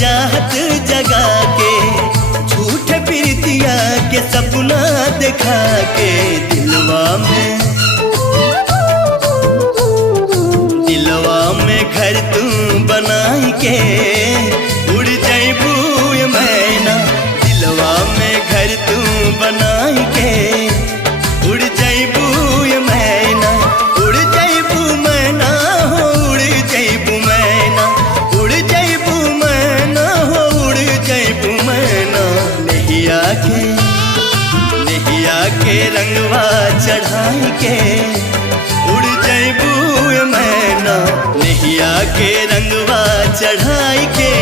चाहत जगा के, झूठ प्रीतिया के सपना दिखा के, दिलवा में घर तू बनाई के उड़ जैबू मैना। दिलवा में घर तू बनाई के उड़ जैबू मैना। उड़ जैबू मैना हो उड़ जैबू मैना। उड़ जैबू मैना हो उड़ जैबू मैना। नैया के रंगवा चढ़ाई के उड़ जैबू मैना। नैया के रंगवा चढ़ाई के